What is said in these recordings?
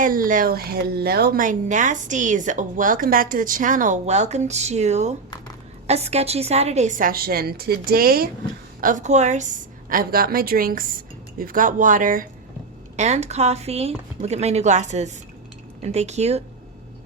Hello, hello, my nasties. Welcome back to the channel. Welcome to a Sketchy Saturday session. Today, of course, I've got my drinks. We've got water and coffee. Look at my new glasses. Aren't they cute?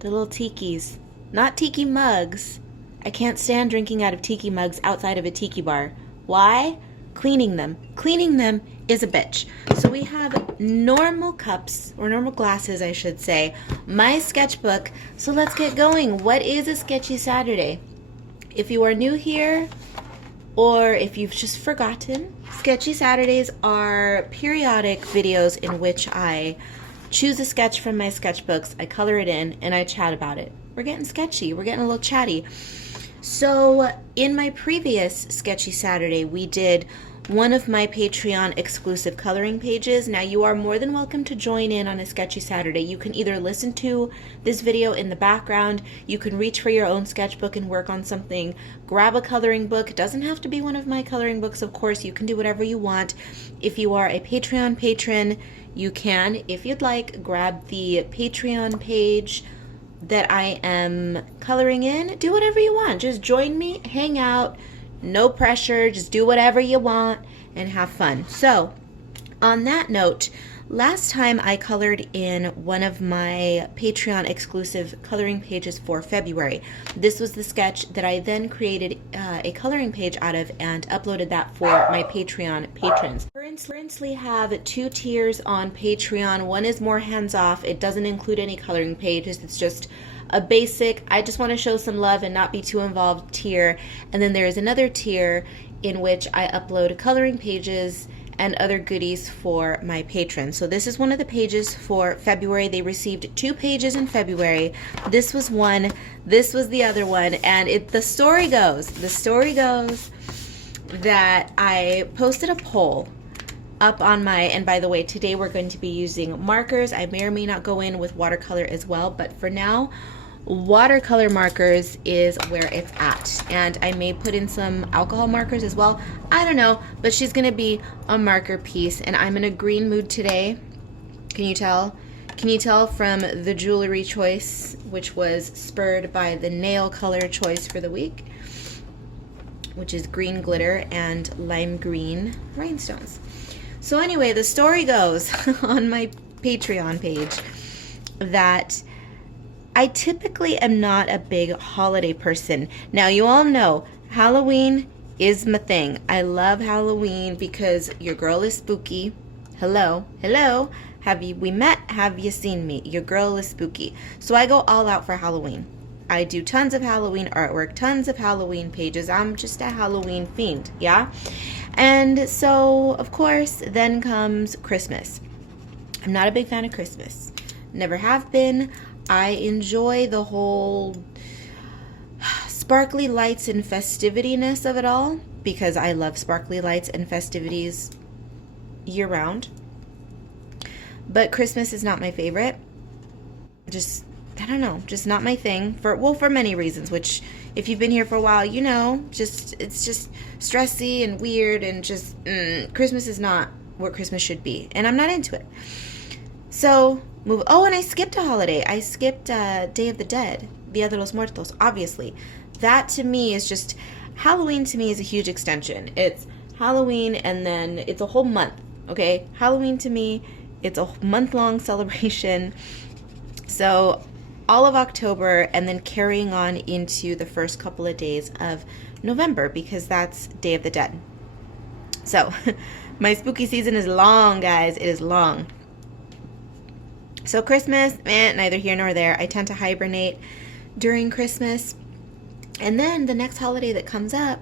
The little tikis. Not tiki mugs. I can't stand drinking out of tiki mugs outside of a tiki bar. Why? Cleaning them. Cleaning them is a bitch. So we have normal cups, or normal glasses I should say, my sketchbook. So let's get going. What is a Sketchy Saturday? If you are new here, or if you've just forgotten, Sketchy Saturdays are periodic videos in which I choose a sketch from my sketchbooks, I color it in, and I chat about it. We're getting sketchy. We're getting a little chatty. So in my previous Sketchy Saturday, we did one of my Patreon exclusive coloring pages. Now you are more than welcome to join in on a Sketchy Saturday. You can either listen to this video in the background, you can reach for your own sketchbook and work on something, grab a coloring book. It doesn't have to be one of my coloring books, of course. You can do whatever you want. If you are a Patreon patron, you can, if you'd like, grab the Patreon page that I am coloring in. Do whatever you want. Just join me, hang out, no pressure, just do whatever you want and have fun. So, on that note, last time I colored in one of my Patreon exclusive coloring pages for February. This was the sketch that I then created a coloring page out of and uploaded that for my Patreon patrons. Currently have two tiers on Patreon. One is more hands-off. It doesn't include any coloring pages. It's just a basic, I just want to show some love and not be too involved tier. And then there is another tier in which I upload coloring pages and other goodies for my patrons. So this is one of the pages for February. They received 2 pages in February. This was one, this was the other one, and the story goes that I posted a poll up on my, and by the way, today we're going to be using markers. I may or may not go in with watercolor as well, but for now, watercolor markers is where it's at. And I may put in some alcohol markers as well. I don't know, but she's gonna be a marker piece, and I'm in a green mood today. Can you tell? Can you tell from the jewelry choice, which was spurred by the nail color choice for the week, which is green glitter and lime green rhinestones. So anyway, the story goes on my Patreon page that I typically am not a big holiday person. Now you all know Halloween is my thing. I love Halloween because your girl is spooky. Hello, hello. We met? Have you seen me? Your girl is spooky. So I go all out for Halloween. I do tons of Halloween artwork, tons of Halloween pages. I'm just a Halloween fiend, yeah? And so, of course, then comes Christmas. I'm not a big fan of Christmas. Never have been. I enjoy the whole sparkly lights and festivityness of it all because I love sparkly lights and festivities year round. But Christmas is not my favorite. Just, I don't know, just not my thing for many reasons, which if you've been here for a while, you know, it's just stressy and weird and just Christmas is not what Christmas should be, and I'm not into it. So oh, and I skipped a holiday. I skipped Day of the Dead, Dia de los Muertos, obviously. That to me is just, Halloween to me is a huge extension. It's Halloween and then it's a whole month, okay? Halloween to me, it's a month-long celebration. So all of October and then carrying on into the first couple of days of November because that's Day of the Dead. So my spooky season is long, guys. It is long. So Christmas, neither here nor there. I tend to hibernate during Christmas. And then the next holiday that comes up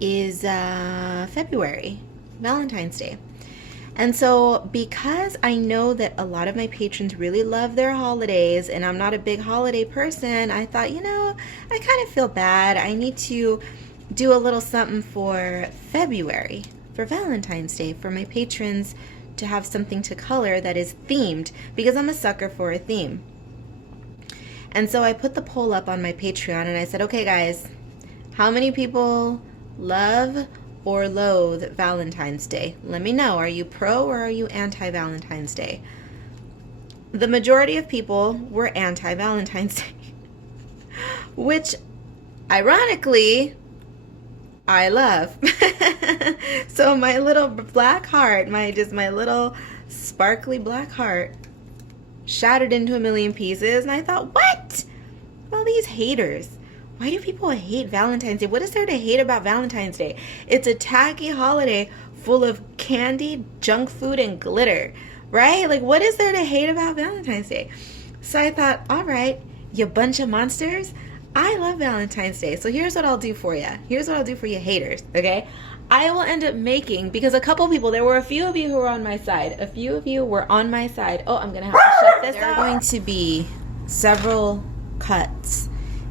is February, Valentine's Day. And so because I know that a lot of my patrons really love their holidays and I'm not a big holiday person, I thought, you know, I kind of feel bad. I need to do a little something for February, for Valentine's Day, for my patrons to have something to color that is themed because I'm a sucker for a theme. And so I put the poll up on my Patreon and I said, okay guys, how many people love or loathe Valentine's Day? Let me know. Are you pro or are you anti-Valentine's Day? the majority of people were anti-Valentine's Day, which ironically I love. So my little black heart, my little sparkly black heart shattered into a million pieces, and I thought, what? All these haters. Why do people hate Valentine's Day? What is there to hate about Valentine's Day? It's a tacky holiday full of candy, junk food, and glitter, right? Like, what is there to hate about Valentine's Day? So I thought, all right, you bunch of monsters, I love Valentine's Day. So here's what I'll do for you. Here's what I'll do for you haters, okay? I will end up making, because a couple people, there were a few of you who were on my side. A few of you were on my side. Oh, I'm going to have to shut this up. There are going to be several cuts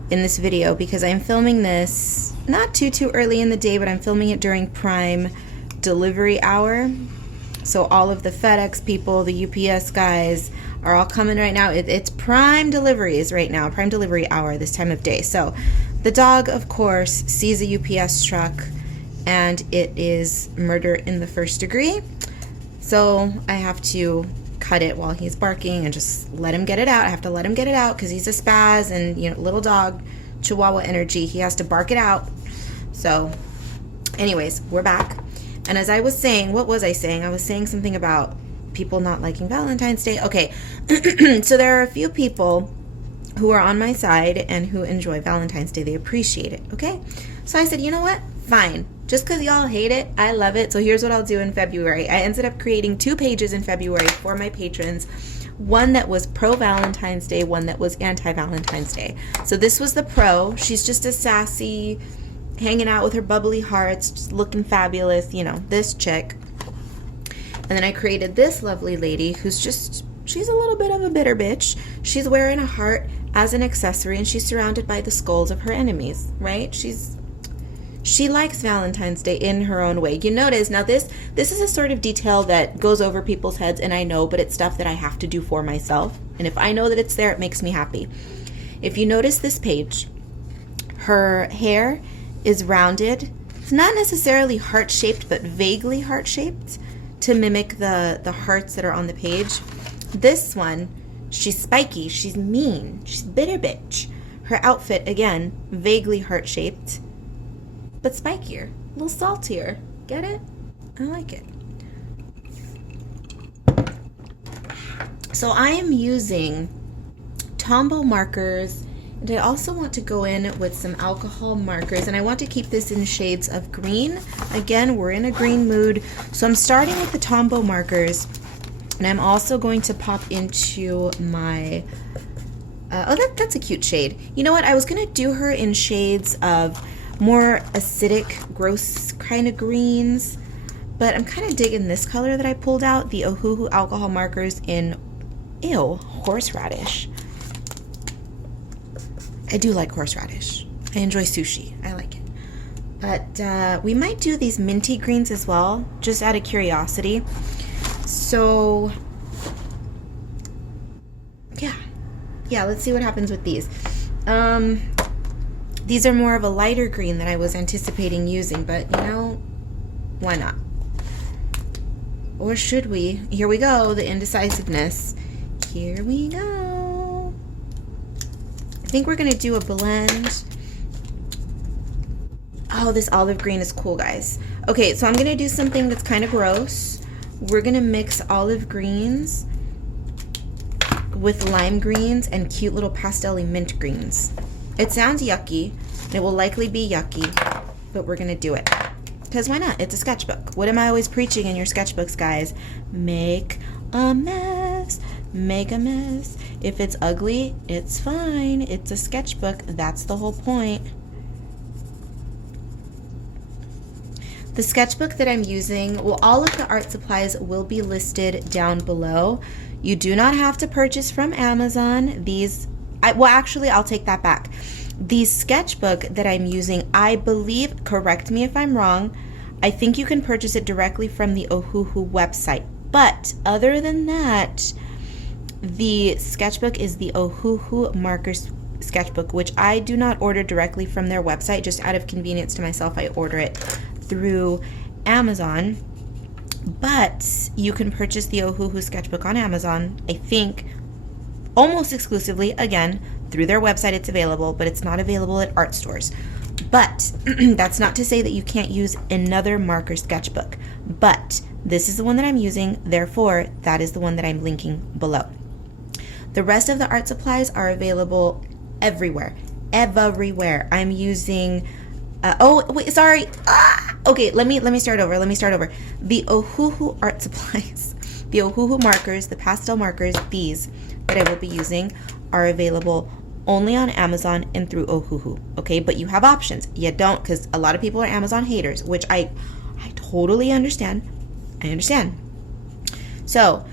in this video because I'm filming this not too early in the day, but I'm filming it during Prime delivery hour. So all of the FedEx people, the UPS guys are all coming right now. It's Prime deliveries right now, Prime delivery hour this time of day. So the dog, of course, sees a UPS truck and it is murder in the first degree. So I have to cut it while he's barking and just let him get it out. I have to let him get it out because he's a spaz and, you know, little dog, Chihuahua energy. He has to bark it out. So anyways, we're back. And as I was saying, what was I saying? I was saying something about people not liking Valentine's Day. Okay, so there are a few people who are on my side and who enjoy Valentine's Day. They appreciate it, okay? So I said, you know what? Fine. Just because y'all hate it, I love it. So here's what I'll do in February. I ended up creating 2 pages in February for my patrons. One that was pro-Valentine's Day, one that was anti-Valentine's Day. So this was the pro. She's just a sassy, hanging out with her bubbly hearts, just looking fabulous, you know, this chick. And then I created this lovely lady who's just, she's a little bit of a bitter bitch. She's wearing a heart as an accessory and she's surrounded by the skulls of her enemies, right? She likes Valentine's Day in her own way. You notice, now this is a sort of detail that goes over people's heads, and I know, but it's stuff that I have to do for myself. And if I know that it's there, it makes me happy. If you notice this page, her hair is rounded. It's not necessarily heart-shaped, but vaguely heart-shaped to mimic the hearts that are on the page. This one, she's spiky, she's mean, she's bitter bitch. Her outfit, again, vaguely heart-shaped, but spikier, a little saltier. Get it? I like it. So I am using Tombow markers, and I also want to go in with some alcohol markers, and I want to keep this in shades of green. Again, we're in a green mood, so I'm starting with the Tombow markers, and I'm also going to pop into my, that's a cute shade. You know what, I was going to do her in shades of more acidic, gross kind of greens, but I'm kind of digging this color that I pulled out, the Ohuhu alcohol markers in, ew, horseradish. I do like horseradish. I enjoy sushi. I like it. But we might do these minty greens as well, just out of curiosity. So, yeah, let's see what happens with these. These are more of a lighter green than I was anticipating using, but you know, why not? Or should we? Here we go, the indecisiveness. Here we go. I think we're gonna do a blend. Oh, this olive green is cool, guys. Okay, so I'm gonna do something that's kind of gross. We're gonna mix olive greens with lime greens and cute little pastel-y mint greens. It sounds yucky. It will likely be yucky, but we're gonna do it. Because why not? It's a sketchbook. What am I always preaching in your sketchbooks, guys? Make a mess. Make a mess. If it's ugly, it's fine. It's a sketchbook. That's the whole point. The sketchbook that I'm using, well, all of the art supplies will be listed down below. You do not have to purchase from Amazon. Well, actually, I'll take that back. The sketchbook that I'm using, I believe, correct me if I'm wrong, I think you can purchase it directly from the Ohuhu website. But other than that, the sketchbook is the Ohuhu Markers sketchbook, which I do not order directly from their website. Just out of convenience to myself, I order it through Amazon. But you can purchase the Ohuhu sketchbook on Amazon, I think, almost exclusively, again, through their website it's available, but it's not available at art stores. But that's not to say that you can't use another marker sketchbook. But this is the one that I'm using, therefore that is the one that I'm linking below. The rest of the art supplies are available everywhere. Everywhere. I'm using okay, let me start over. The Ohuhu art supplies, the Ohuhu markers, the pastel markers, these that I will be using are available only on Amazon and through Ohuhu, okay? But you have options. You don't, because a lot of people are Amazon haters, which I totally understand. I understand. So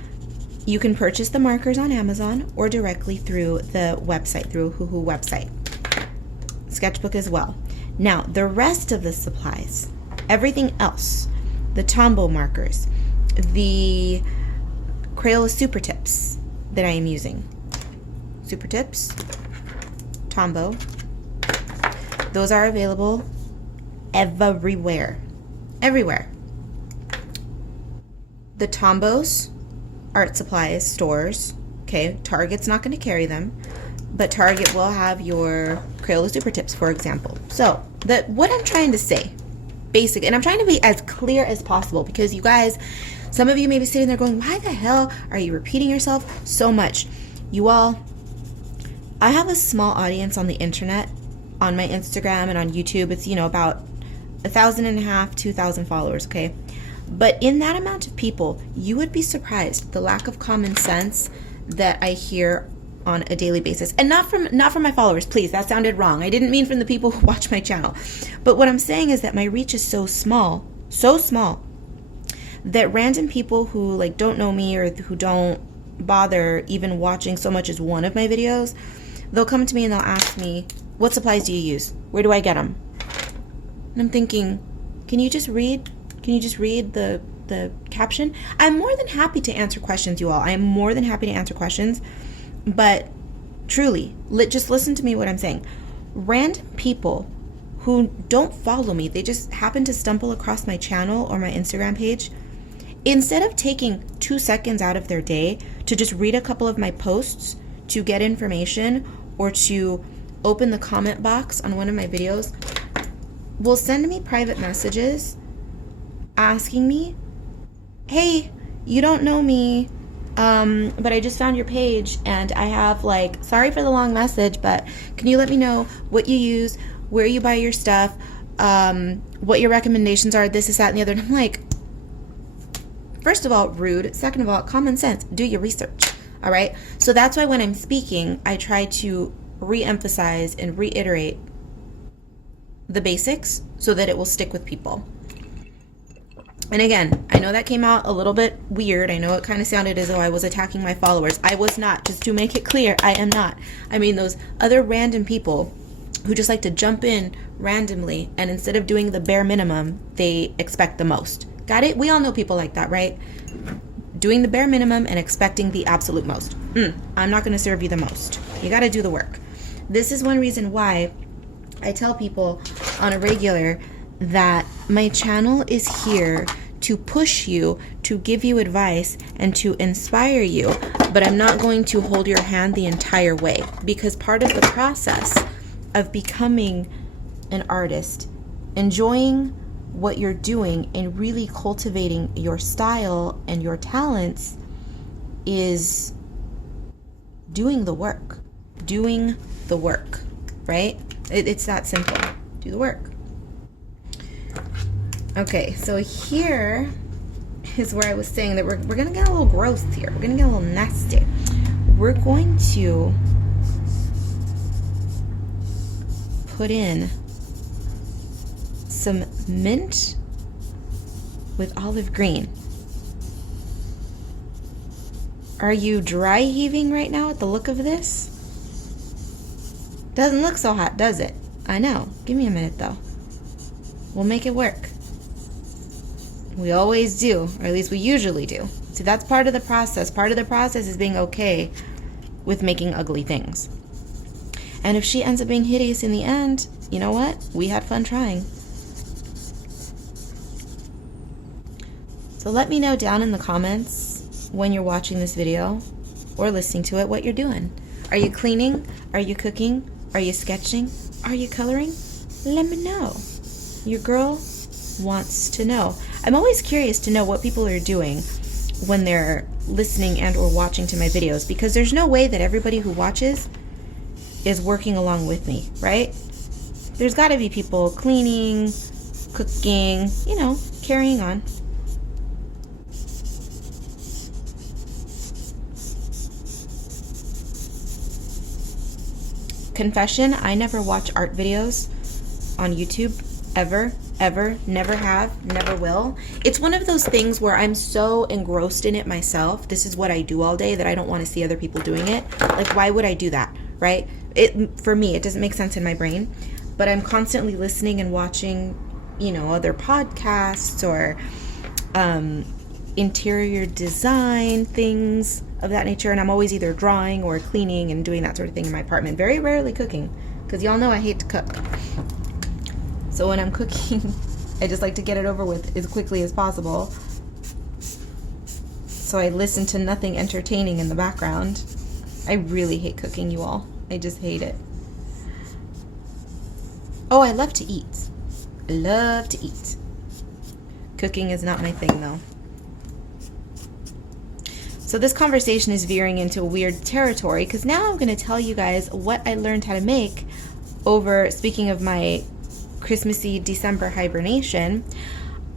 you can purchase the markers on Amazon or directly through the website, through Ohuhu website. Sketchbook as well. Now, the rest of the supplies, everything else, the Tombow markers, the Crayola Super Tips that I am using, Super Tips, Tombow, those are available everywhere. Everywhere. The Tombow's art supplies stores, okay, Target's not going to carry them, but Target will have your Crayola Super Tips, for example. So, what I'm trying to say, basic, and I'm trying to be as clear as possible, because you guys, some of you may be sitting there going, why the hell are you repeating yourself so much? You all, I have a small audience on the internet, on my Instagram and on YouTube. It's, about 1,500, 2,000 followers, okay? But in that amount of people, you would be surprised the lack of common sense that I hear on a daily basis. And not from my followers, please, that sounded wrong. I didn't mean from the people who watch my channel. But what I'm saying is that my reach is so small, that random people who don't know me or who don't bother even watching so much as one of my videos, they'll come to me and they'll ask me, what supplies do you use? Where do I get them? And I'm thinking, can you just read the caption? I'm more than happy to answer questions, you all. I am more than happy to answer questions. But truly, just listen to me what I'm saying. Random people who don't follow me, they just happen to stumble across my channel or my Instagram page, instead of taking 2 seconds out of their day to just read a couple of my posts to get information or to open the comment box on one of my videos, will send me private messages asking me, hey, you don't know me, but I just found your page and I have sorry for the long message, but can you let me know what you use, where you buy your stuff, what your recommendations are, this, that, and the other. And I'm like, first of all, rude. Second of all, common sense. Do your research. All right. So that's why when I'm speaking, I try to re-emphasize and reiterate the basics so that it will stick with people. And again, I know that came out a little bit weird. I know it kind of sounded as though I was attacking my followers. I was not. Just to make it clear, I am not. I mean, those other random people who just like to jump in randomly, and instead of doing the bare minimum, they expect the most. Got it? We all know people like that, right? Doing the bare minimum and expecting the absolute most. I'm not going to serve you the most. You got to do the work. This is one reason why I tell people on a regular that my channel is here to push you, to give you advice, and to inspire you, but I'm not going to hold your hand the entire way, because part of the process of becoming an artist, enjoying what you're doing, and really cultivating your style and your talents is doing the work. Doing the work, right? It's that simple. Do the work. Okay, so here is where I was saying that we're going to get a little gross here. We're going to get a little nasty. We're going to put in some mint with olive green. Are you dry heaving right now at the look of this? Doesn't look so hot, does it? I know. Give me a minute, though. We'll make it work. We always do, or at least we usually do. See, that's part of the process. Part of the process is being okay with making ugly things. And if she ends up being hideous in the end, you know what? We had fun trying. So let me know down in the comments when you're watching this video or listening to it, what you're doing. Are you cleaning? Are you cooking? Are you sketching? Are you coloring? Let me know. Your girl wants to know. I'm always curious to know what people are doing when they're listening and or watching to my videos, because there's no way that everybody who watches is working along with me, right? There's got to be people cleaning, cooking, you know, carrying on. Confession, I never watch art videos on YouTube, ever, never have, never will. It's one of those things where I'm so engrossed in it myself. This is what I do all day that I don't want to see other people doing it. Like, why would I do that, right? For me, it doesn't make sense in my brain, but I'm constantly listening and watching, you know, other podcasts or interior design things of that nature, and I'm always either drawing or cleaning and doing that sort of thing in my apartment. Very rarely cooking, because y'all know I hate to cook. So when I'm cooking, I just like to get it over with as quickly as possible. So I listen to nothing entertaining in the background. I really hate cooking, you all. I just hate it. Oh, I love to eat. Love to eat. Cooking is not my thing, though. So this conversation is veering into weird territory, because now I'm going to tell you guys what I learned how to make over, speaking of my Christmassy December hibernation.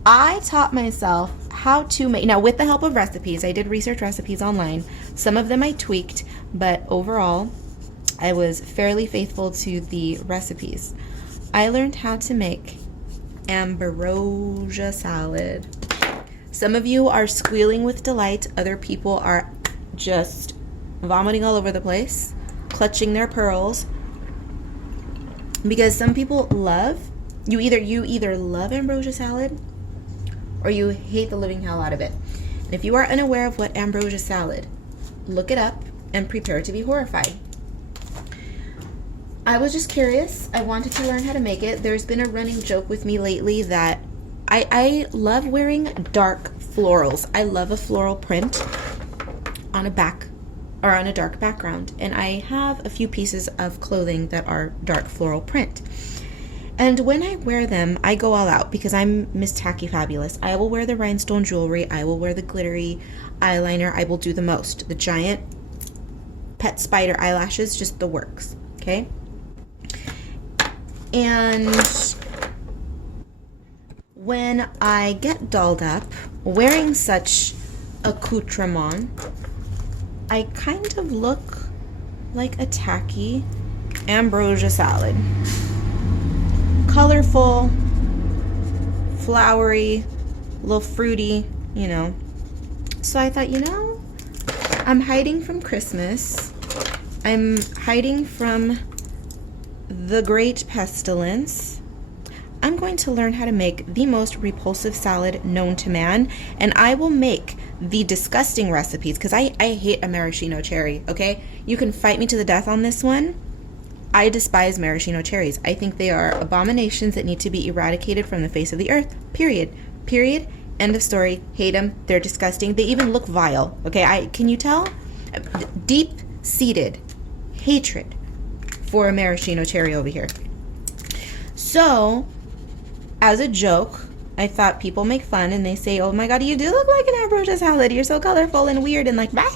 I taught myself how to make, now with the help of recipes, I did research recipes online. Some of them I tweaked, but overall, I was fairly faithful to the recipes. I learned how to make ambrosia salad. Some of you are squealing with delight. Other people are just vomiting all over the place, clutching their pearls. Because some people you either love ambrosia salad or you hate the living hell out of it. And if you are unaware of what ambrosia salad, look it up and prepare to be horrified. I was just curious. I wanted to learn how to make it. There's been a running joke with me lately that I love wearing dark florals. I love a floral print on a back or on a dark background. And I have a few pieces of clothing that are dark floral print. And when I wear them, I go all out because I'm Miss Tacky Fabulous. I will wear the rhinestone jewelry. I will wear the glittery eyeliner. I will do the most. The giant pet spider eyelashes, just the works. Okay? And when I get dolled up wearing such accoutrement, I kind of look like a tacky ambrosia salad. Colorful, flowery, a little fruity, you know. So I thought, you know, I'm hiding from Christmas. I'm hiding from the great pestilence. I'm going to learn how to make the most repulsive salad known to man, and I will make the disgusting recipes, because I hate a maraschino cherry, okay? You can fight me to the death on this one. I despise maraschino cherries. I think they are abominations that need to be eradicated from the face of the earth, period. Period. End of story. Hate them. They're disgusting. They even look vile, okay? Can you tell? Deep-seated hatred for a maraschino cherry over here. So, as a joke, I thought people make fun and they say, oh my god, you do look like an ambrosia salad. You're so colorful and weird and like, bah!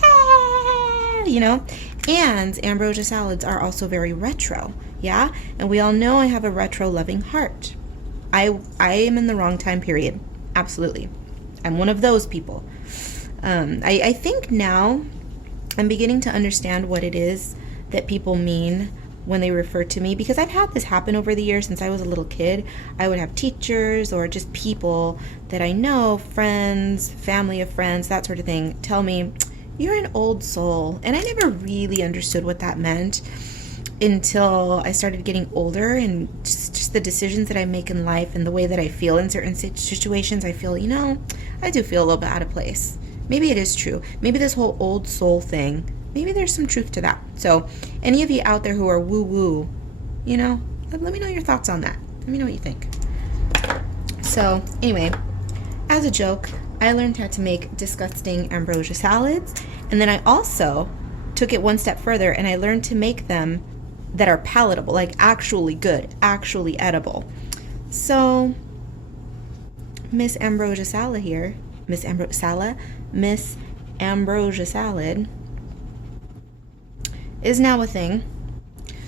You know? And ambrosia salads are also very retro, yeah? And we all know I have a retro-loving heart. I am in the wrong time period. Absolutely. I'm one of those people. I think now I'm beginning to understand what it is that people mean when they refer to me, because I've had this happen over the years since I was a little kid. I would have teachers or just people that I know, friends, family of friends, that sort of thing, tell me, you're an old soul. And I never really understood what that meant until I started getting older, and just the decisions that I make in life and the way that I feel in certain situations. I feel, you know, I do feel a little bit out of place. Maybe it is true. Maybe this whole old soul thing, maybe there's some truth to that. So any of you out there who are woo-woo, you know, let me know your thoughts on that. Let me know what you think. So anyway, as a joke, I learned how to make disgusting ambrosia salads. And then I also took it one step further and I learned to make them that are palatable, like actually good, actually edible. So Miss Ambrosia Salad here, Miss Ambrosia Salad is now a thing.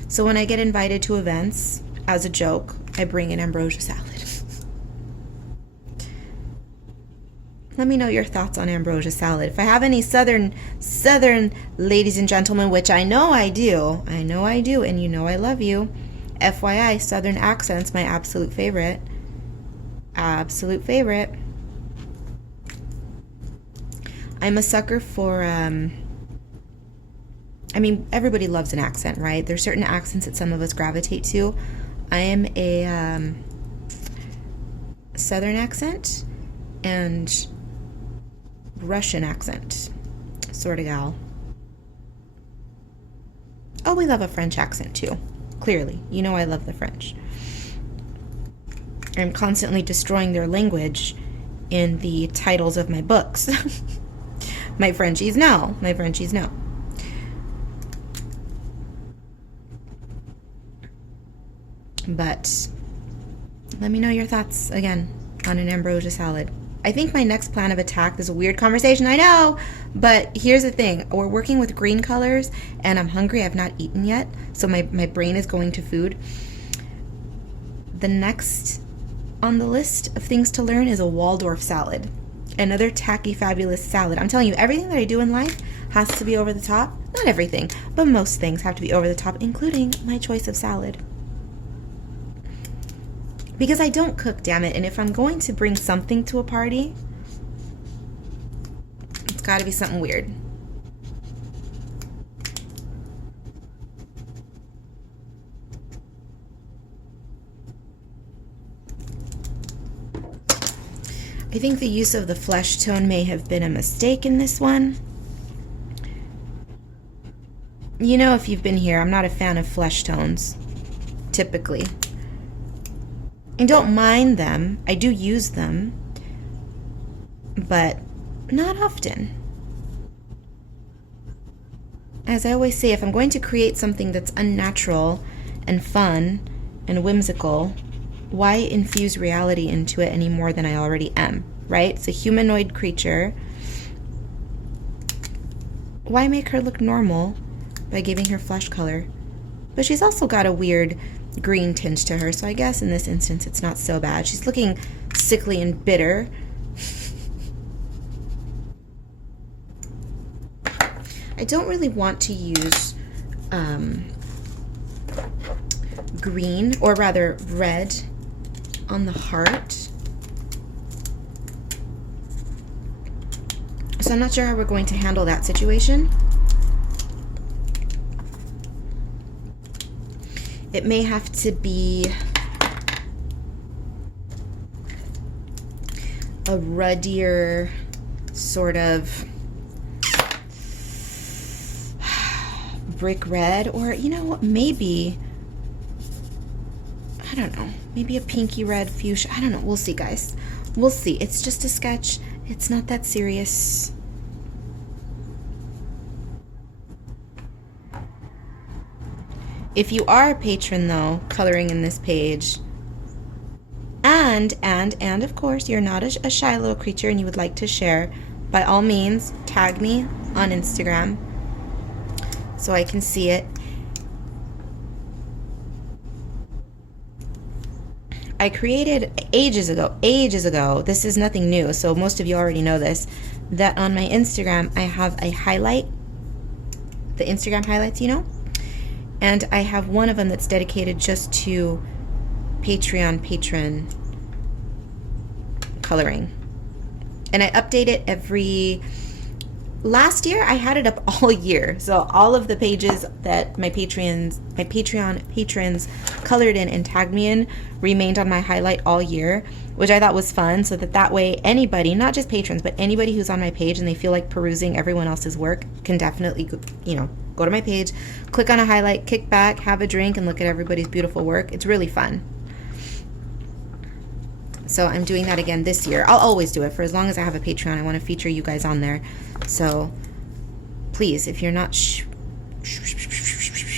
So when I get invited to events, as a joke, I bring an ambrosia salad. Let me know your thoughts on ambrosia salad. If I have any southern ladies and gentlemen, which I know I do, and you know I love you. FYI, southern accents, my absolute favorite. Absolute favorite. I'm a sucker for, I mean, everybody loves an accent, right? There's certain accents that some of us gravitate to. I am a southern accent and Russian accent sort of gal. Oh, we love a French accent too. Clearly, you know I love the French. I'm constantly destroying their language in the titles of my books. My Frenchies know. My Frenchies know. But let me know your thoughts again on an ambrosia salad. I think my next plan of attack, this is a weird conversation, I know, but here's the thing. We're working with green colors and I'm hungry. I've not eaten yet, so my brain is going to food. The next on the list of things to learn is a Waldorf salad. Another tacky, fabulous salad. I'm telling you, everything that I do in life has to be over the top. Not everything, but most things have to be over the top, including my choice of salad. Because I don't cook, damn it, and if I'm going to bring something to a party, it's got to be something weird. I think the use of the flesh tone may have been a mistake in this one. You know, if you've been here, I'm not a fan of flesh tones, typically. I don't mind them. I do use them, but not often. As I always say, if I'm going to create something that's unnatural and fun and whimsical, why infuse reality into it any more than I already am, right? It's a humanoid creature. Why make her look normal by giving her flesh color? But she's also got a weird green tinge to her, so I guess in this instance it's not so bad. She's looking sickly and bitter. I don't really want to use green, or rather red, on the heart. So I'm not sure how we're going to handle that situation. It may have to be a ruddier sort of brick red, or you know what, maybe, I don't know, maybe a pinky red fuchsia. I don't know. We'll see, guys. We'll see. It's just a sketch. It's not that serious. If you are a patron, though, coloring in this page, and of course, you're not a shy little creature and you would like to share, by all means, tag me on Instagram so I can see it. I created ages ago, this is nothing new, so most of you already know this, that on my Instagram I have a highlight, the Instagram highlights, you know? And I have one of them that's dedicated just to Patreon patron coloring. And I update it every... Last year, I had it up all year. So all of the pages that my Patreon patrons colored in and tagged me in remained on my highlight all year, which I thought was fun, so that way anybody, not just patrons, but anybody who's on my page and they feel like perusing everyone else's work can definitely, you know, go to my page, click on a highlight, kick back, have a drink, and look at everybody's beautiful work. It's really fun. So I'm doing that again this year. I'll always do it. For as long as I have a Patreon, I want to feature you guys on there. So please, if you're not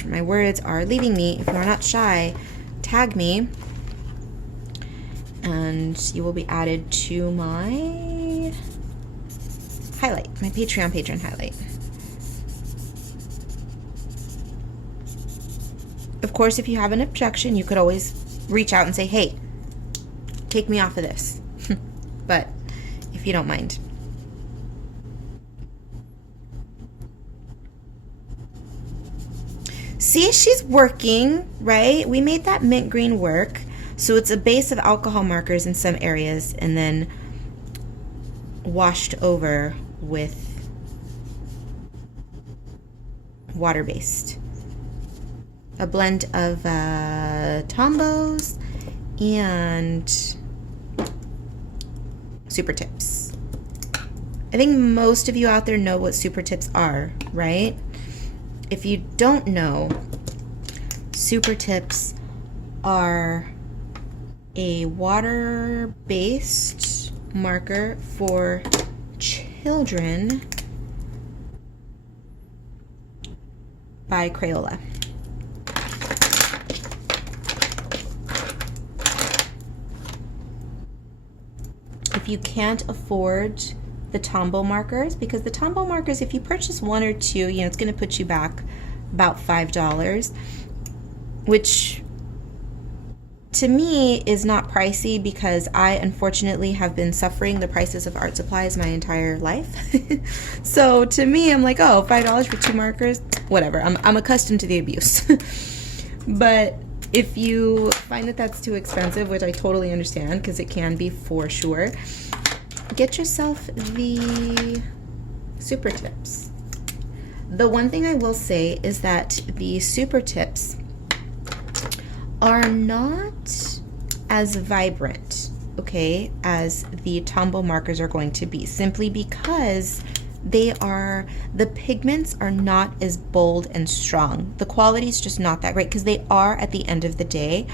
My words are leaving me. If you are not shy, tag me, and you will be added to my highlight, my Patreon patron highlight. Of course, if you have an objection, you could always reach out and say, hey, take me off of this. But if you don't mind. See, she's working, right? We made that mint green work. So it's a base of alcohol markers in some areas and then washed over with water-based. A blend of Tombos and Super Tips. I think most of you out there know what Super Tips are, right? If you don't know, Super Tips are a water-based marker for children by Crayola. If you can't afford the Tombow markers, because the Tombow markers, if you purchase one or two, you know, it's going to put you back about $5, which to me is not pricey because I unfortunately have been suffering the prices of art supplies my entire life. So to me, I'm like, oh, $5 for 2 markers, whatever. I'm accustomed to the abuse. But if you find that that's too expensive, which I totally understand because it can be for sure, get yourself the Super Tips. The one thing I will say is that the Super Tips are not as vibrant, okay, as the Tombow markers are going to be, simply because the pigments are not as bold and strong. The quality is just not that great because they are, at the end of the day,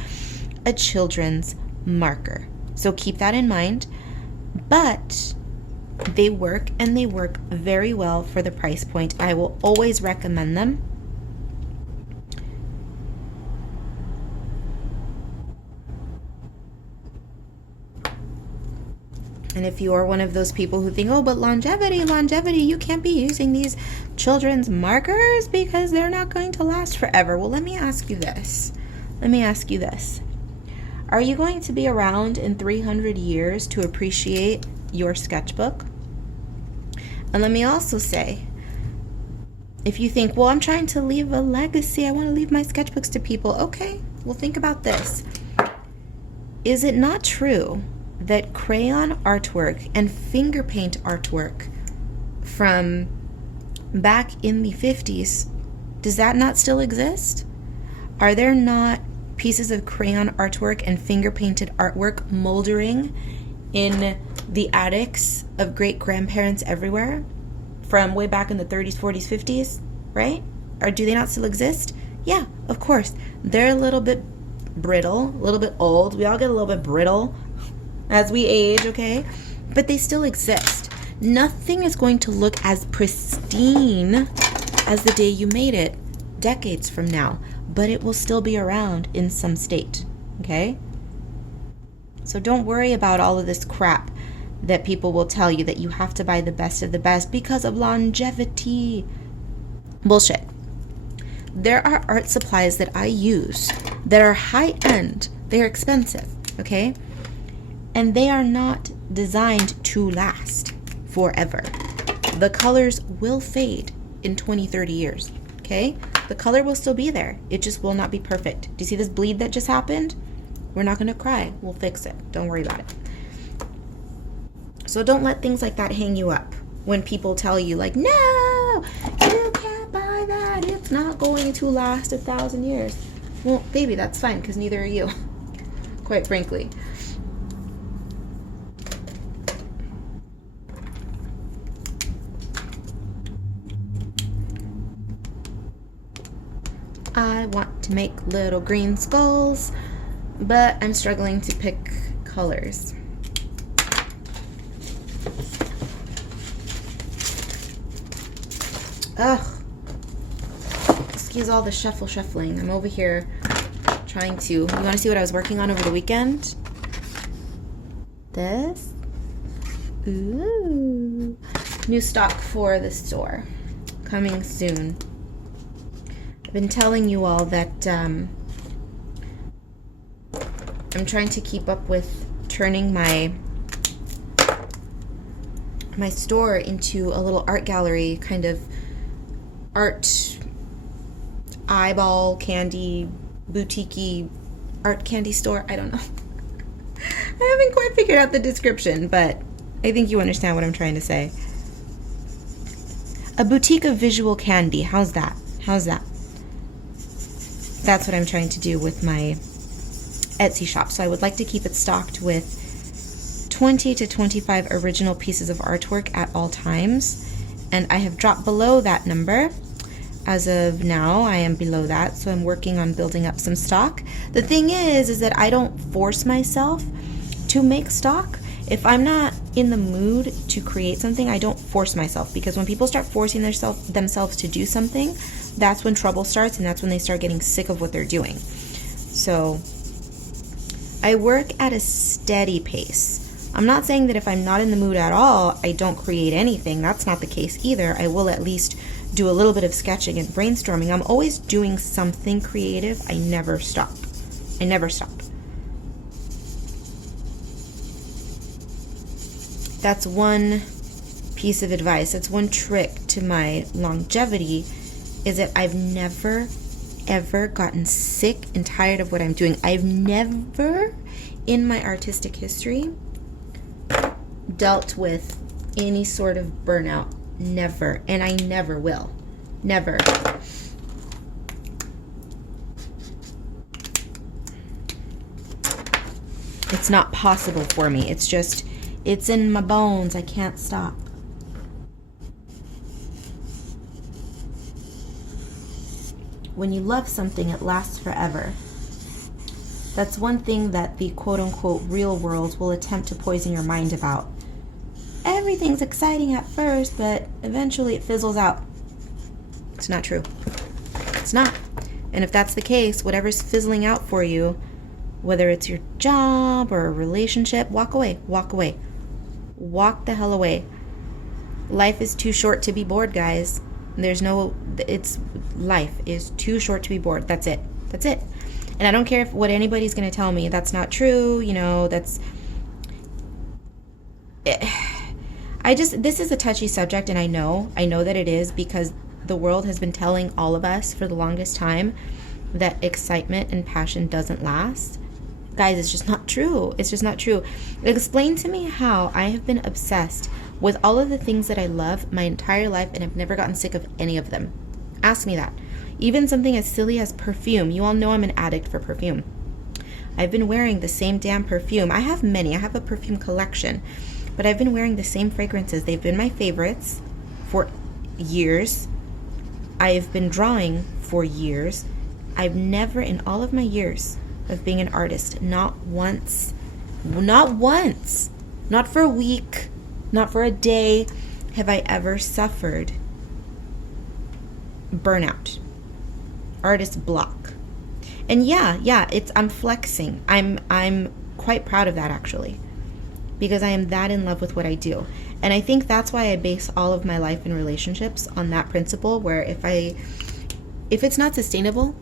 a children's marker. So keep that in mind. But they work, and they work very well for the price point. I will always recommend them. And if you are one of those people who think, oh, but longevity, you can't be using these children's markers because they're not going to last forever. Well, let me ask you this. Are you going to be around in 300 years to appreciate your sketchbook? And let me also say, if you think, well, I'm trying to leave a legacy, I want to leave my sketchbooks to people. Okay, well, think about this. Is it not true that crayon artwork and finger paint artwork from back in the 50s, does that not still exist? Are there not pieces of crayon artwork and finger painted artwork moldering in the attics of great grandparents everywhere from way back in the 30s, 40s, 50s, right? Or do they not still exist? Yeah, of course. They're a little bit brittle, a little bit old. We all get a little bit brittle as we age, okay? But they still exist. Nothing is going to look as pristine as the day you made it decades from now, but it will still be around in some state, okay? So don't worry about all of this crap that people will tell you that you have to buy the best of the best because of longevity. Bullshit. There are art supplies that I use that are high-end. They're expensive, okay? And they are not designed to last forever. The colors will fade in 20, 30 years, okay? The color will still be there. It just will not be perfect. Do you see this bleed that just happened? We're not gonna cry. We'll fix it. Don't worry about it. So don't let things like that hang you up when people tell you like, no, you can't buy that. It's not going to last 1,000 years. Well, baby, that's fine because neither are you, quite frankly. I want to make little green skulls, but I'm struggling to pick colors. Ugh. Excuse all the shuffling. I'm over here trying to... You want to see what I was working on over the weekend? This. Ooh. New stock for the store. Coming soon. I've been telling you all that I'm trying to keep up with turning my store into a little art gallery, kind of art eyeball candy, boutique-y art candy store. I don't know. I haven't quite figured out the description, but I think you understand what I'm trying to say. A boutique of visual candy. How's that? How's that? That's what I'm trying to do with my Etsy shop. So I would like to keep it stocked with 20 to 25 original pieces of artwork at all times. And I have dropped below that number. As of now, I am below that, so I'm working on building up some stock. The thing is that I don't force myself to make stock. If I'm not in the mood to create something, I don't force myself, because when people start forcing themselves to do something, that's when trouble starts, and that's when they start getting sick of what they're doing. So I work at a steady pace. I'm not saying that if I'm not in the mood at all, I don't create anything. That's not the case either. I will at least do a little bit of sketching and brainstorming. I'm always doing something creative. I never stop. I never stop. That's one piece of advice. That's one trick to my longevity, is that I've never, ever gotten sick and tired of what I'm doing. I've never, in my artistic history, dealt with any sort of burnout. Never. And I never will. Never. It's not possible for me. It's just, it's in my bones. I can't stop. When you love something, it lasts forever. That's one thing that the quote-unquote real world will attempt to poison your mind about. Everything's exciting at first, but eventually it fizzles out. It's not true. It's not. And if that's the case, whatever's fizzling out for you, whether it's your job or a relationship, walk away. Walk away. Walk the hell away. Life is too short to be bored, guys. Life is too short to be bored. That's it. That's it. And I don't care what anybody's going to tell me. That's not true. This is a touchy subject, and I know that it is, because the world has been telling all of us for the longest time that excitement and passion doesn't last. Guys, it's just not true. It's just not true. Explain to me how I have been obsessed with all of the things that I love my entire life, and I've never gotten sick of any of them. Ask me that. Even something as silly as perfume. You all know I'm an addict for perfume. I've been wearing the same damn perfume. I have many. I have a perfume collection. But I've been wearing the same fragrances. They've been my favorites for years. I've been drawing for years. I've never, in all of my years of being an artist, not once, not for a week, not for a day, have I ever suffered burnout, artist block. And yeah, I'm flexing. I'm quite proud of that, actually, because I am that in love with what I do. And I think that's why I base all of my life and relationships on that principle, where if it's not sustainable,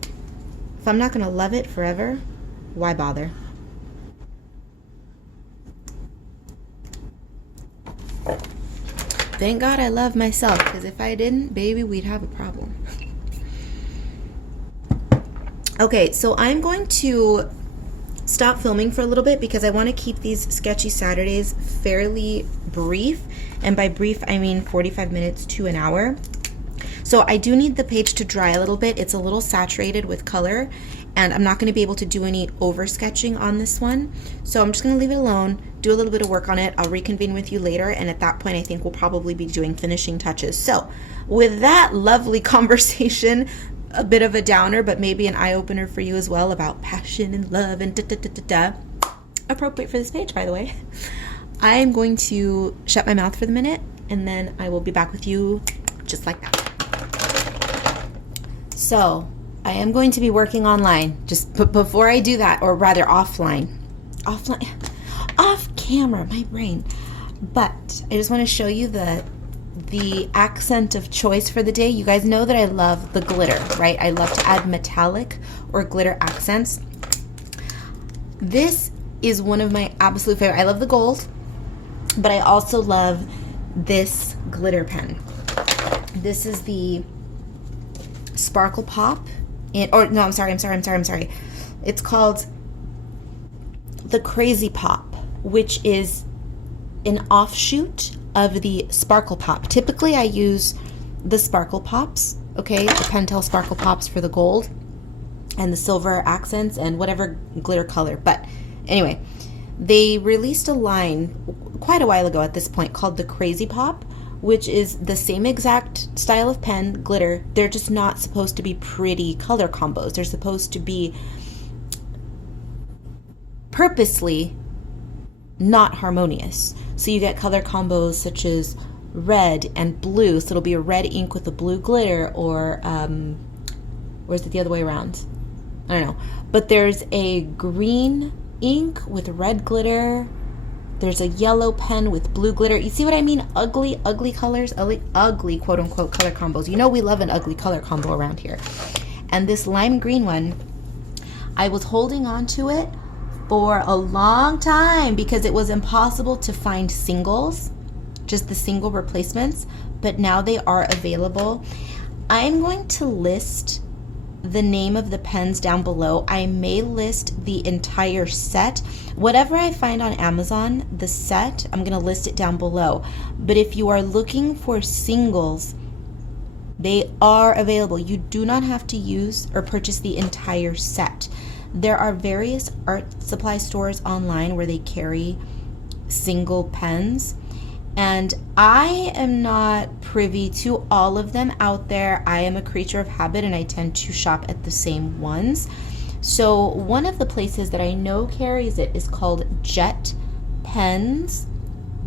if I'm not going to love it forever, why bother? Thank God I love myself, because if I didn't, baby, we'd have a problem. Okay, so I'm going to stop filming for a little bit because I want to keep these Sketchy Saturdays fairly brief. And by brief, I mean 45 minutes to an hour. So I do need the page to dry a little bit. It's a little saturated with color, and I'm not going to be able to do any over sketching on this one. So I'm just going to leave it alone, do a little bit of work on it. I'll reconvene with you later, and at that point I think we'll probably be doing finishing touches. So with that lovely conversation, a bit of a downer, but maybe an eye-opener for you as well about passion and love and da-da-da-da-da. Appropriate for this page, by the way. I am going to shut my mouth for the minute, and then I will be back with you just like that. So I am going to be working online. Just before I do that, or rather offline, off camera, my brain. But I just want to show you the accent of choice for the day. You guys know that I love the glitter, right? I love to add metallic or glitter accents. This is one of my absolute favorite. I love the gold, but I also love this glitter pen. This is the Sparkle Pop, I'm sorry. It's called the Crazy Pop, which is an offshoot of the Sparkle Pop. Typically I use the Sparkle Pops, okay, the Pentel Sparkle Pops for the gold and the silver accents and whatever glitter color. But anyway, they released a line quite a while ago at this point called the Crazy Pop, which is the same exact style of pen, glitter. They're just not supposed to be pretty color combos. They're supposed to be purposely not harmonious. So you get color combos such as red and blue. So it'll be a red ink with a blue glitter, or is it the other way around? I don't know. But there's a green ink with red glitter. There's a yellow pen with blue glitter. You see what I mean? Ugly colors, ugly quote unquote color combos. You know we love an ugly color combo around here. And this lime green one, I was holding on to it for a long time because it was impossible to find singles, just the single replacements, but now they are available. I'm going to list the name of the pens down below. I may list the entire set. Whatever I find on Amazon, the set, I'm going to list it down below. But if you are looking for singles, they are available. You do not have to use or purchase the entire set. There are various art supply stores online where they carry single pens, and I am not privy to all of them out there. I am a creature of habit and I tend to shop at the same ones. So one of the places that I know carries it is called Jet Pens,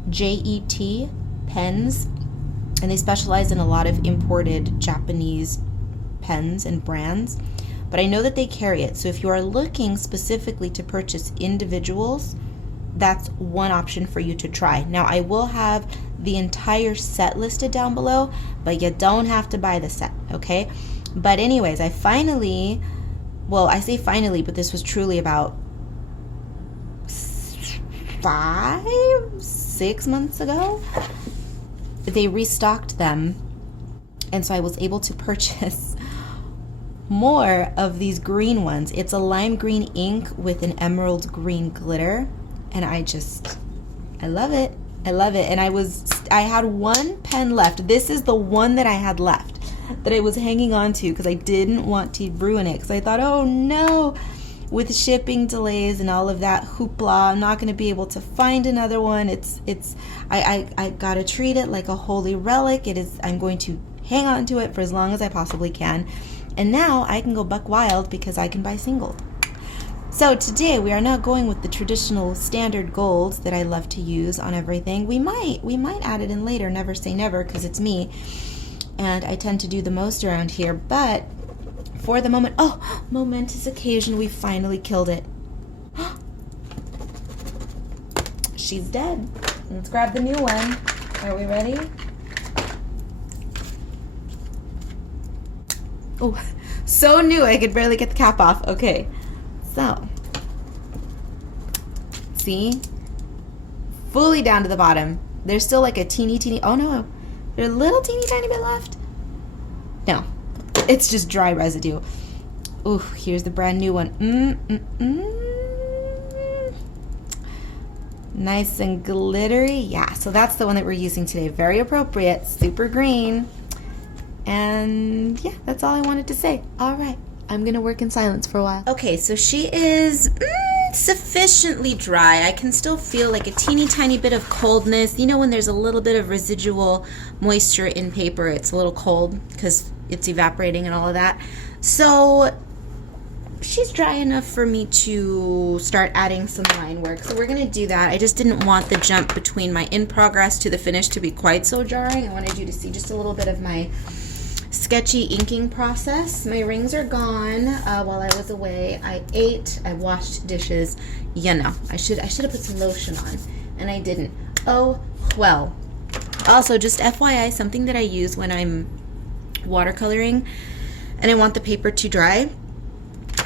Jet Pens, and they specialize in a lot of imported Japanese pens and brands. But I know that they carry it. So if you are looking specifically to purchase individuals, that's one option for you to try. Now I will have the entire set listed down below, but you don't have to buy the set, okay? But anyways, I say finally, but this was truly about 5-6 months ago. They restocked them, and so I was able to purchase more of these green ones. It's a lime green ink with an emerald green glitter, and I love it. And I had one pen left. This is the one that I had left that I was hanging on to because I didn't want to ruin it, because I thought, oh no, with shipping delays and all of that hoopla, I'm not going to be able to find another one. I gotta treat it like a holy relic. I'm going to hang on to it for as long as I possibly can. And now I can go buck wild because I can buy single. So today we are not going with the traditional standard golds that I love to use on everything. We might add it in later, never say never, because it's me and I tend to do the most around here. But for the moment, momentous occasion, we finally killed it. She's dead. Let's grab the new one. Are we ready? Oh, so new I could barely get the cap off. Okay, so see, fully down to the bottom. There's still like a teeny, oh no, there's a little teeny tiny bit left. No, it's just dry residue. Ooh, here's the brand new one. Nice and glittery. Yeah, so that's the one that we're using today. Very appropriate, super green. And yeah, that's all I wanted to say. All right, I'm gonna work in silence for a while. Okay, so she is sufficiently dry. I can still feel like a teeny tiny bit of coldness. You know when there's a little bit of residual moisture in paper, it's a little cold because it's evaporating and all of that. So she's dry enough for me to start adding some line work. So we're gonna do that. I just didn't want the jump between my in progress to the finish to be quite so jarring. I wanted you to see just a little bit of my sketchy inking process. My rings are gone while I was away. I ate, I washed dishes. You know, I should have put some lotion on, and I didn't. Oh, well. Also, just FYI, something that I use when I'm watercoloring and I want the paper to dry.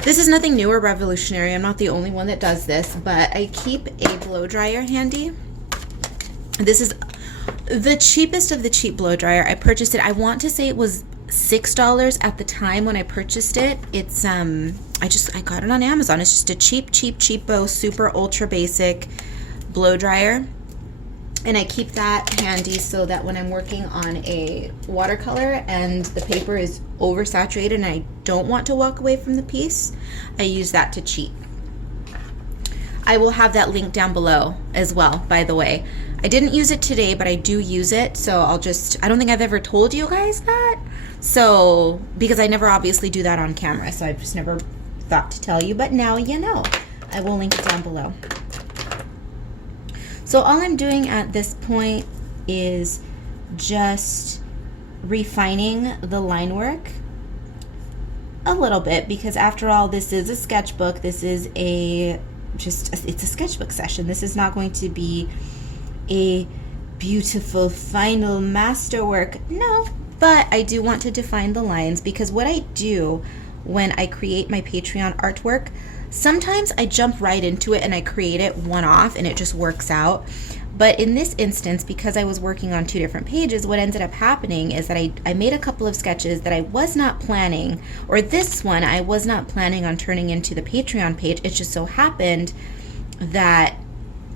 This is nothing new or revolutionary. I'm not the only one that does this, but I keep a blow dryer handy. This is the cheapest of the cheap blow dryer. I purchased it. I want to say it was $6 at the time when I purchased it. It's I got it on Amazon. It's just a cheapo, super ultra basic blow dryer. And I keep that handy so that when I'm working on a watercolor and the paper is oversaturated and I don't want to walk away from the piece, I use that to cheat. I will have that link down below as well, by the way. I didn't use it today, but I do use it, so I don't think I've ever told you guys that. So, because I never obviously do that on camera, so I just never thought to tell you, but now you know. I will link it down below. So all I'm doing at this point is just refining the line work a little bit, because after all, this is a sketchbook. This is it's a sketchbook session. This is not going to be a beautiful final masterwork. No, but I do want to define the lines, because what I do when I create my Patreon artwork, sometimes I jump right into it and I create it one-off and it just works out. But in this instance, because I was working on 2 different pages, what ended up happening is that I made a couple of sketches that I was not planning, or this one I was not planning on turning into the Patreon page. It just so happened that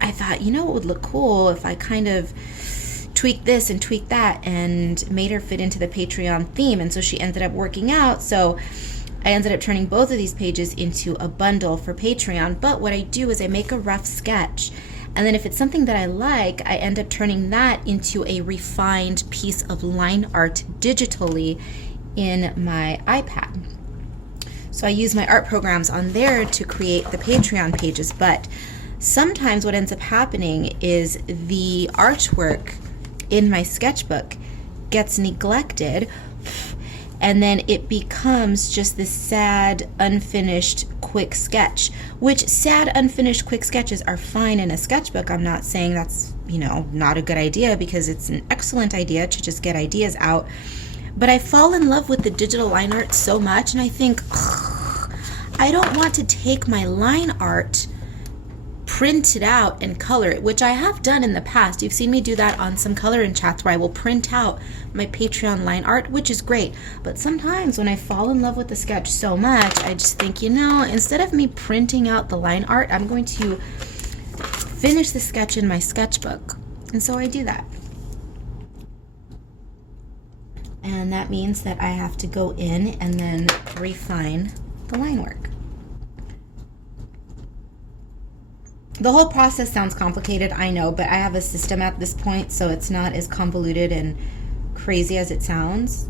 I thought, you know, it would look cool if I kind of tweaked this and tweaked that and made her fit into the Patreon theme. And so she ended up working out. So I ended up turning both of these pages into a bundle for Patreon. But what I do is I make a rough sketch, and then if it's something that I like, I end up turning that into a refined piece of line art digitally in my iPad. So I use my art programs on there to create the Patreon pages. But sometimes what ends up happening is the artwork in my sketchbook gets neglected, and then it becomes just this sad, unfinished, quick sketch, which sad, unfinished, quick sketches are fine in a sketchbook. I'm not saying that's, you know, not a good idea, because it's an excellent idea to just get ideas out. But I fall in love with the digital line art so much, and I think, I don't want to take my line art, print it out and color it, which I have done in the past. You've seen me do that on some color and chats where I will print out my Patreon line art, which is great. But sometimes when I fall in love with the sketch so much, I just think, you know, instead of me printing out the line art, I'm going to finish the sketch in my sketchbook. And so I do that. And that means that I have to go in and then refine the line work. The whole process sounds complicated, I know, but I have a system at this point, so it's not as convoluted and crazy as it sounds.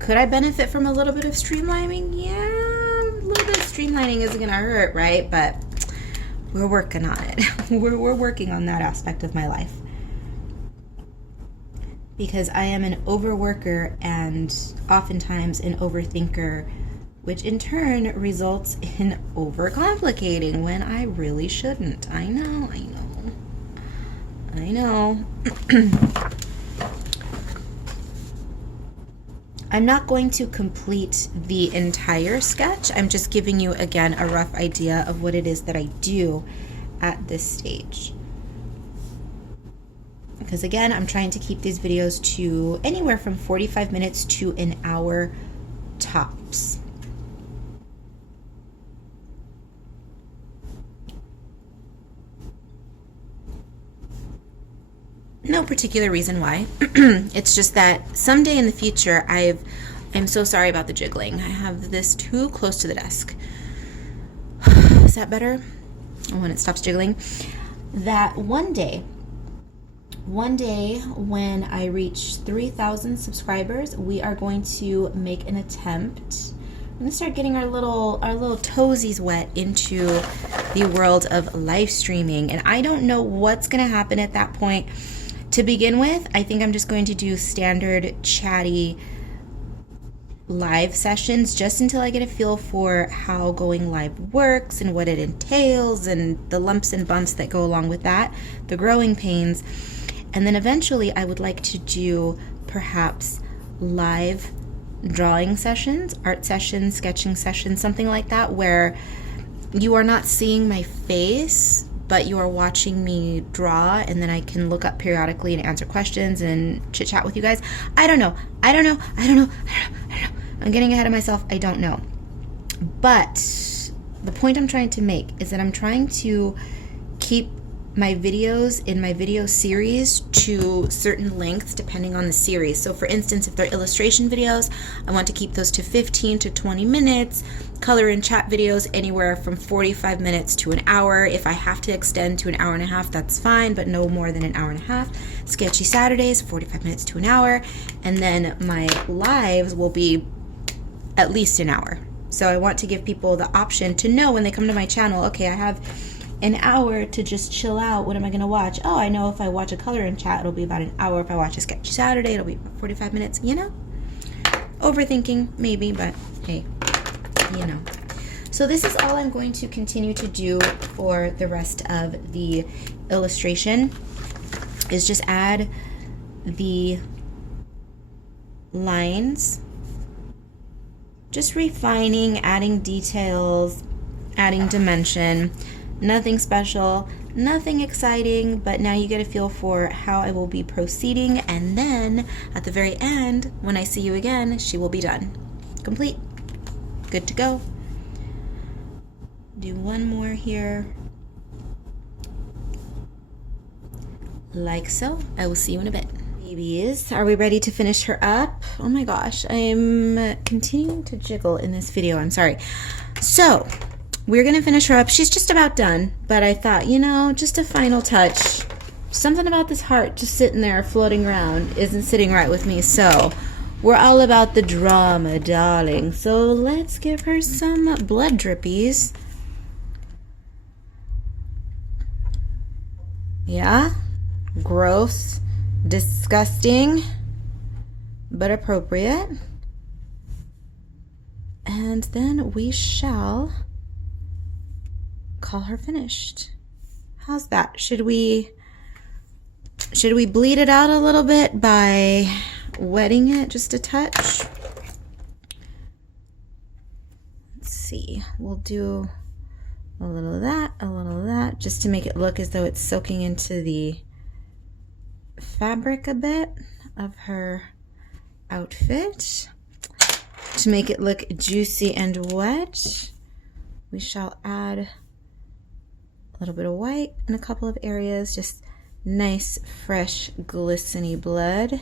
Could I benefit from a little bit of streamlining? Yeah, a little bit of streamlining isn't gonna hurt, right? But we're working on it. We're working on that aspect of my life. Because I am an overworker and oftentimes an overthinker, which in turn results in overcomplicating when I really shouldn't. I know. I'm not going to complete the entire sketch. I'm just giving you, again, a rough idea of what it is that I do at this stage. Because again, I'm trying to keep these videos to anywhere from 45 minutes to an hour tops. No particular reason why. It's just that someday in the future, I'm so sorry about the jiggling. I have this too close to the desk. Is that better? When it stops jiggling. That one day when I reach 3,000 subscribers, we are going to make an attempt. I'm going to start getting our little toesies wet into the world of live streaming. And I don't know what's going to happen at that point. To begin with, I think I'm just going to do standard chatty live sessions just until I get a feel for how going live works and what it entails and the lumps and bumps that go along with that, the growing pains. And then eventually I would like to do perhaps live drawing sessions, art sessions, sketching sessions, something like that, where you are not seeing my face, but you are watching me draw, and then I can look up periodically and answer questions and chit chat with you guys. I don't know. I'm getting ahead of myself. I don't know. But the point I'm trying to make is that I'm trying to keep my videos in my video series to certain lengths depending on the series. So for instance, if they're illustration videos, I want to keep those to 15 to 20 minutes. Color and chat videos anywhere from 45 minutes to an hour. If I have to extend to an hour and a half, that's fine, but no more than an hour and a half. Sketchy Saturdays, 45 minutes to an hour. And then my lives will be at least an hour. So I want to give people the option to know when they come to my channel, okay, I have an hour to just chill out. What am I going to watch? Oh, I know if I watch a color and chat, it'll be about an hour. If I watch a Sketchy Saturday, it'll be about 45 minutes, you know? Overthinking, maybe, but hey, you know. So this is all I'm going to continue to do for the rest of the illustration, is just add the lines, just refining, adding details, adding dimension. Nothing special, nothing exciting, but now you get a feel for how I will be proceeding, and then at the very end, when I see you again, she will be done. Complete. Good to go. Do one more here. Like so. I will see you in a bit. Babies, are we ready to finish her up? Oh my gosh, I'm continuing to jiggle in this video. I'm sorry. So, we're going to finish her up. She's just about done, but I thought, you know, just a final touch. Something about this heart just sitting there floating around isn't sitting right with me, so we're all about the drama, darling. So let's give her some blood drippies. Yeah? Gross, disgusting, but appropriate. And then we shall call her finished. How's that? Should we bleed it out a little bit by wetting it just a touch? Let's see. We'll do a little of that, just to make it look as though it's soaking into the fabric a bit of her outfit. To make it look juicy and wet, we shall add a little bit of white in a couple of areas, just nice, fresh, glistening blood.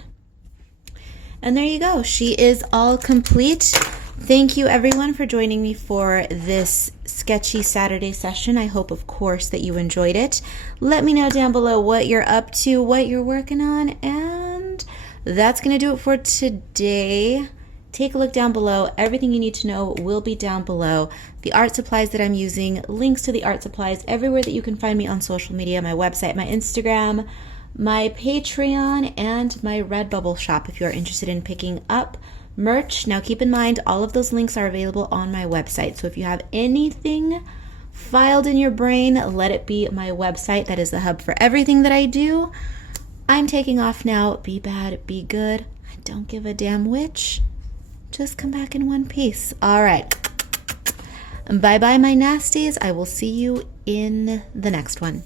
And there you go. She is all complete. Thank you everyone for joining me for this Sketchy Saturday session. I hope, of course, that you enjoyed it. Let me know down below what you're up to, what you're working on, and that's going to do it for today. Take a look down below. Everything you need to know will be down below. The art supplies that I'm using, links to the art supplies everywhere that you can find me on social media, my website, my Instagram, my Patreon, and my Redbubble shop if you are interested in picking up merch. Now keep in mind, all of those links are available on my website. So if you have anything filed in your brain, let it be my website. That is the hub for everything that I do. I'm taking off now. Be bad, be good. I don't give a damn which. Just come back in one piece. All right. Bye-bye, my nasties. I will see you in the next one.